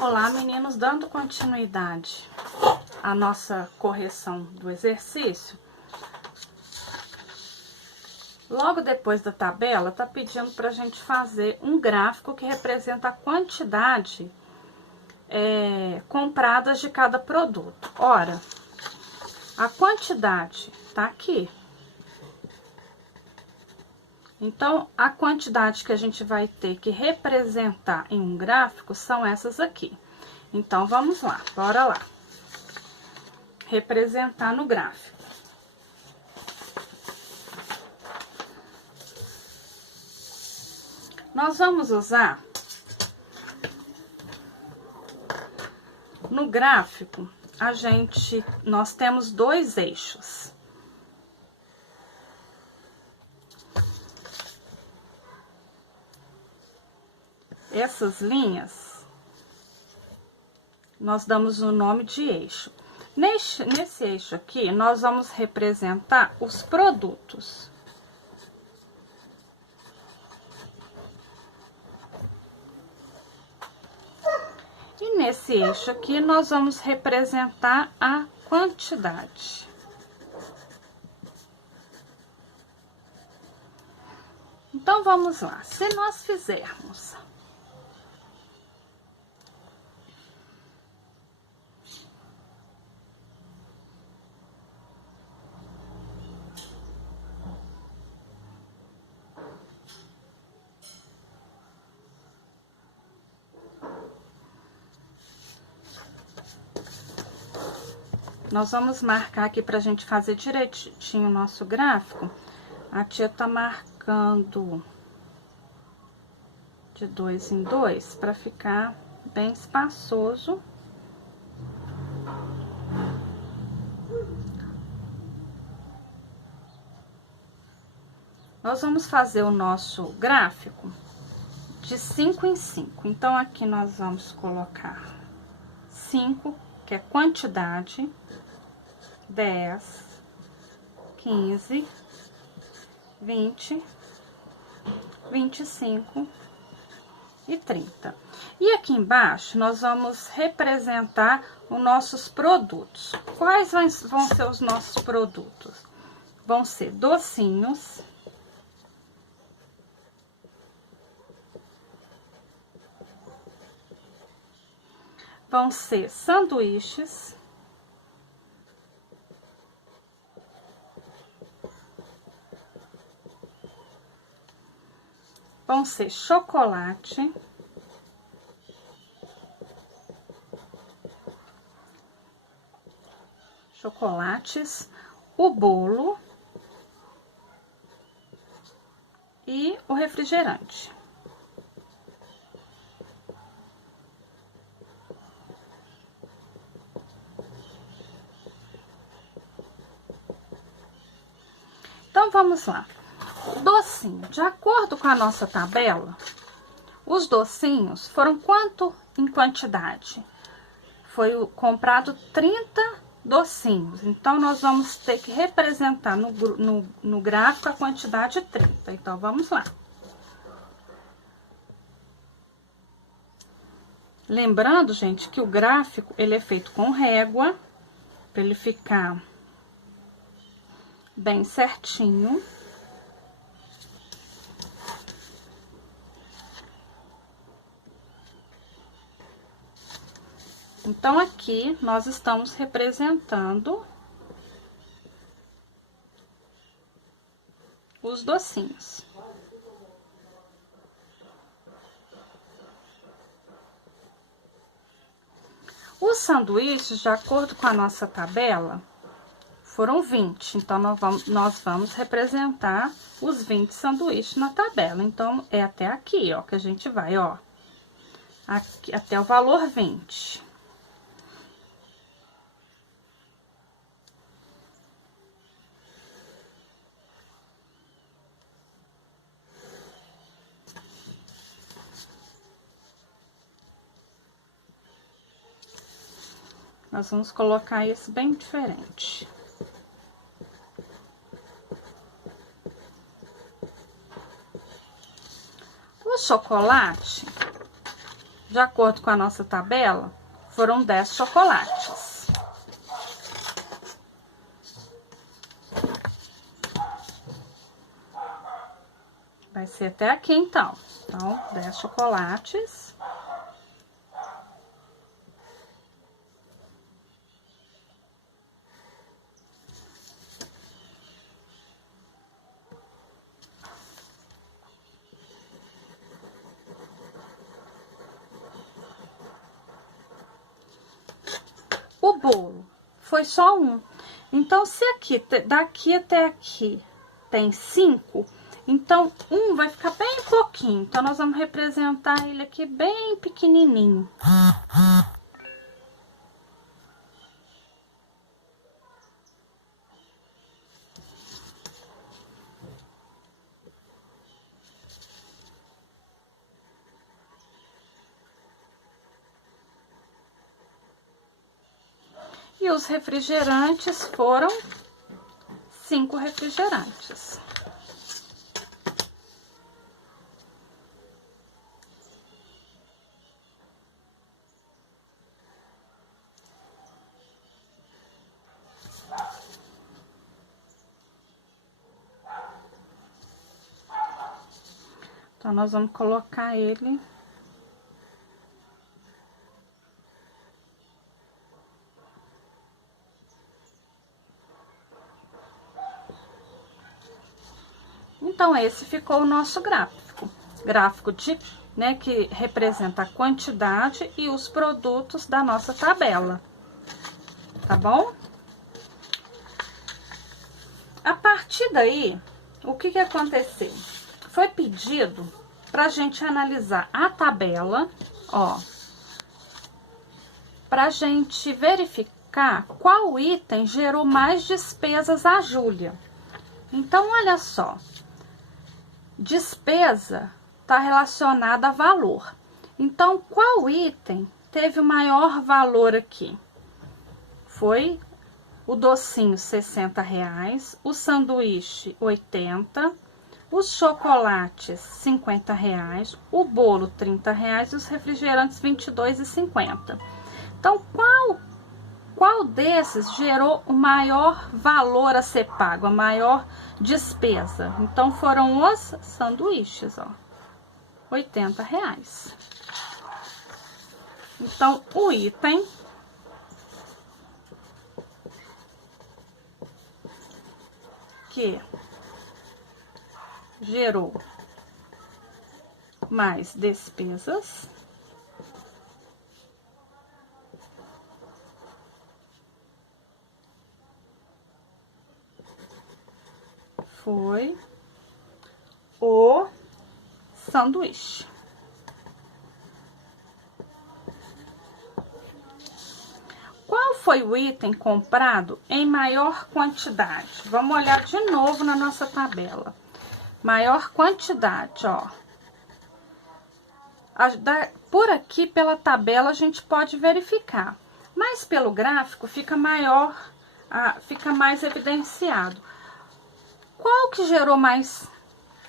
Olá, meninos, dando continuidade à nossa correção do exercício. Logo depois da tabela, tá pedindo pra gente fazer um gráfico que representa a quantidade compradas de cada produto. Ora, a quantidade tá aqui. Então, a quantidade que a gente vai ter que representar em um gráfico são essas aqui. Então, vamos lá, bora lá. Representar no gráfico. Nós vamos usar, no gráfico, nós temos dois eixos. Essas linhas, nós damos o nome de eixo. Nesse eixo aqui, nós vamos representar os produtos. E nesse eixo aqui, nós vamos representar a quantidade. Então, vamos lá. Se nós fizermos nós vamos marcar aqui pra gente fazer direitinho o nosso gráfico. A tia tá marcando de 2 em 2 para ficar bem espaçoso. Nós vamos fazer o nosso gráfico de 5 em 5. Então, aqui nós vamos colocar 5, que é quantidade, 10, 15, 20, 25 e 30. E aqui embaixo, nós vamos representar os nossos produtos. Quais vão ser os nossos produtos? Vão ser docinhos, vão ser sanduíches, vão ser chocolates, o bolo e o refrigerante. Então, vamos lá. Docinho, de acordo com a nossa tabela, os docinhos foram quanto em quantidade? Foi comprado 30 docinhos. Então, nós vamos ter que representar no gráfico a quantidade 30. Então, vamos lá. Lembrando, gente, que o gráfico, ele é feito com régua, para ele ficar bem certinho. Então, aqui, nós estamos representando os docinhos. Os sanduíches, de acordo com a nossa tabela, foram 20. Então, nós vamos representar os 20 sanduíches na tabela. Então, é até aqui, ó, que a gente vai, ó. Aqui, até o valor 20. Nós vamos colocar esse bem diferente. O chocolate, de acordo com a nossa tabela, foram 10 chocolates. Vai ser até aqui, então. Então, 10 chocolates. O bolo foi só um. Então, se aqui, daqui até aqui, tem 5, então um vai ficar bem pouquinho. Então, nós vamos representar ele aqui bem pequenininho. E os refrigerantes foram 5 refrigerantes. Então, nós vamos colocar ele... Então, esse ficou o nosso gráfico. Gráfico de, né, que representa a quantidade e os produtos da nossa tabela. Tá bom? A partir daí, o que que aconteceu? Foi pedido pra gente analisar a tabela, ó, pra gente verificar qual item gerou mais despesas a Júlia. Então, olha só. Despesa está relacionada a valor. Então, qual item teve o maior valor aqui? Foi o docinho, R$60, o sanduíche, 80, os chocolates, R$50, o bolo, R$30 e os refrigerantes, R$22,50. Então, qual desses gerou o maior valor a ser pago, a maior despesa? Então, foram os sanduíches, ó, R$80. Então, o item que gerou mais despesas foi o sanduíche. Qual foi o item comprado em maior quantidade? Vamos olhar de novo na nossa tabela. Maior quantidade, ó. Por aqui, pela tabela, a gente pode verificar. Mas pelo gráfico, fica maior, fica mais evidenciado. Qual que gerou mais,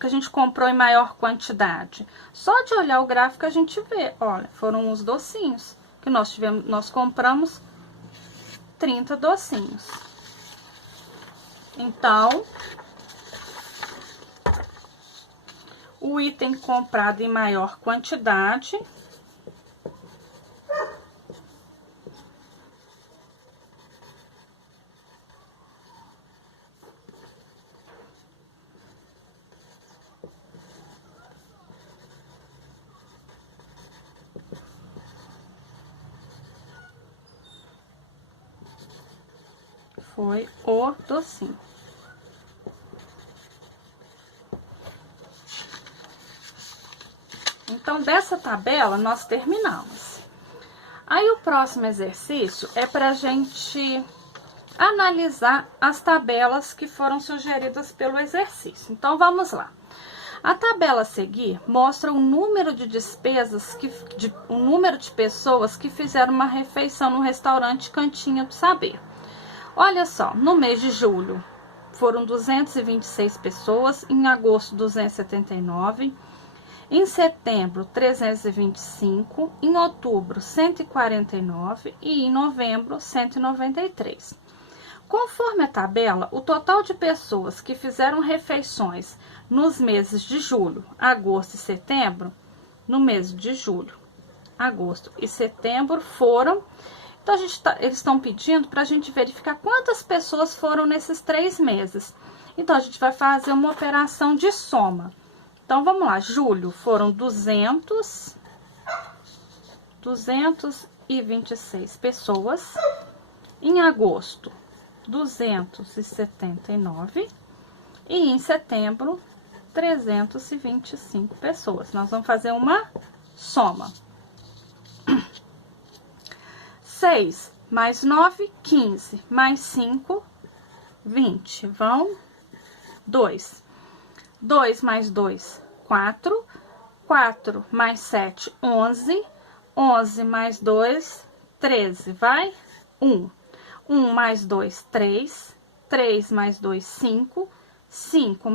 que a gente comprou em maior quantidade? Só de olhar o gráfico a gente vê, olha, foram os docinhos que nós compramos 30 docinhos. Então, o item comprado em maior quantidade foi o docinho. Então, dessa tabela, nós terminamos. Aí, o próximo exercício é para a gente analisar as tabelas que foram sugeridas pelo exercício. Então, vamos lá. A tabela a seguir mostra o número de despesas, o número de pessoas que fizeram uma refeição no restaurante Cantinha do Saber. Olha só, no mês de julho foram 226 pessoas, em agosto 279, Em setembro, 325, em outubro, 149 e em novembro, 193. Conforme a tabela, o total de pessoas que fizeram refeições nos meses de julho, agosto e setembro, no mês de julho, agosto e setembro foram... Então, eles estão pedindo para a gente verificar quantas pessoas foram nesses 3 meses. Então, a gente vai fazer uma operação de soma. Então, vamos lá. Julho foram 226 pessoas. Em agosto, 279. E em setembro, 325 pessoas. Nós vamos fazer uma soma. 6 mais 9, 15, mais 5, 20. Vão 2. 2 mais 2, 4. 4 mais 7, 11. 11 mais 2, 13. Vai? 1. 1 mais 2, 3. 3 mais 2, 5. 5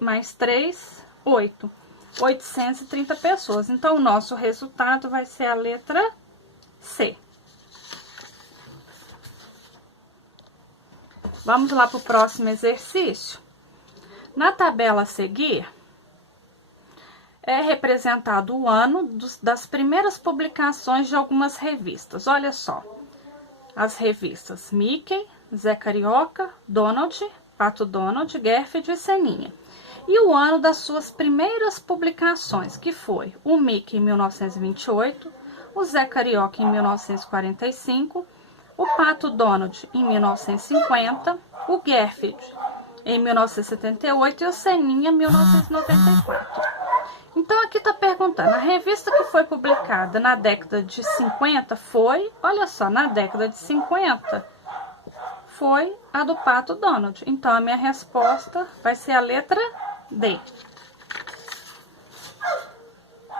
mais 3, 8. 830 pessoas. Então, o nosso resultado vai ser a letra C. Vamos lá para o próximo exercício. Na tabela a seguir, é representado o ano das primeiras publicações de algumas revistas. Olha só, as revistas Mickey, Zé Carioca, Donald, Pato Donald, Garfield e Seninha. E o ano das suas primeiras publicações, que foi o Mickey em 1928, o Zé Carioca em 1945, o Pato Donald em 1950, o Garfield em 1978 e o Seninha em 1994. Então, aqui está perguntando, a revista que foi publicada na década de 50 foi, olha só, na década de 50, foi a do Pato Donald. Então, a minha resposta vai ser a letra D.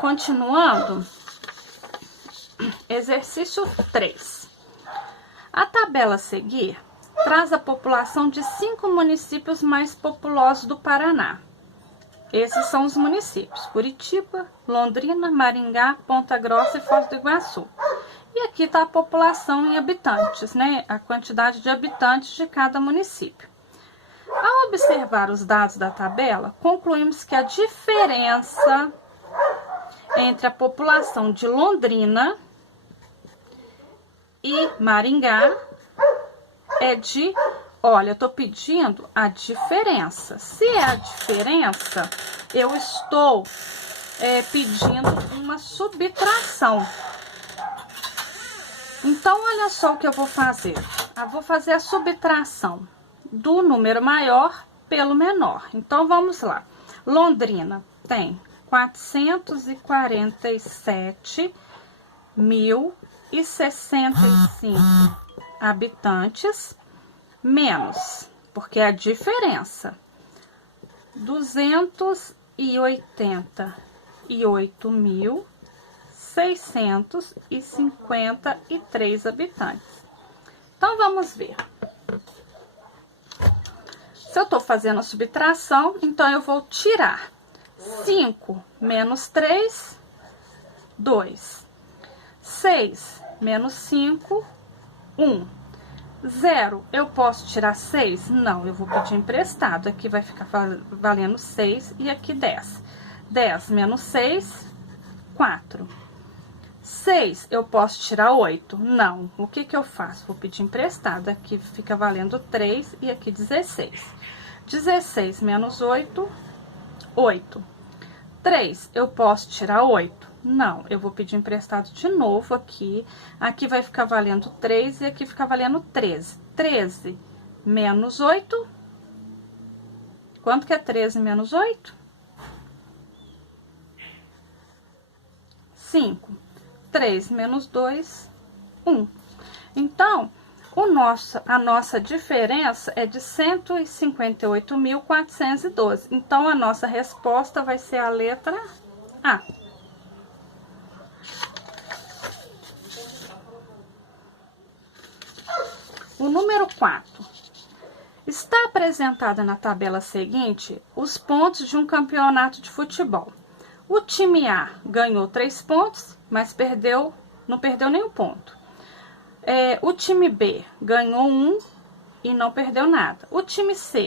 Continuando, exercício 3. A tabela a seguir traz a população de 5 municípios mais populosos do Paraná. Esses são os municípios: Curitiba, Londrina, Maringá, Ponta Grossa e Foz do Iguaçu. E aqui está a população em habitantes, né? A quantidade de habitantes de cada município. Ao observar os dados da tabela, concluímos que a diferença entre a população de Londrina e Maringá é de... Olha, eu tô pedindo a diferença. Se é a diferença, eu estou pedindo uma subtração. Então, olha só o que eu vou fazer. Eu vou fazer a subtração do número maior pelo menor. Então, vamos lá. Londrina tem 447.065 habitantes, menos, porque é a diferença, 288.653 habitantes. Então, vamos ver. Se eu estou fazendo a subtração, então eu vou tirar 5 menos 3, 2. 6 menos 5, 1. 0, eu posso tirar 6? Não, eu vou pedir emprestado. Aqui vai ficar valendo 6 e aqui 10. 10 menos 6, 4. 6, eu posso tirar 8? Não. O que que eu faço? Vou pedir emprestado. Aqui fica valendo 3 e aqui 16. 16 menos 8, 8. 3, eu posso tirar 8? Não, eu vou pedir emprestado de novo aqui. Aqui vai ficar valendo 3 e aqui fica valendo 13. 13 menos 8. Quanto que é 13 menos 8? 5. 3 menos 2, 1. Então, a nossa diferença é de 158.412. Então, a nossa resposta vai ser a letra A. O número 4. Está apresentada na tabela seguinte os pontos de um campeonato de futebol. O time A ganhou 3 pontos, mas não perdeu nenhum ponto. O time B ganhou 1 e não perdeu nada. O time C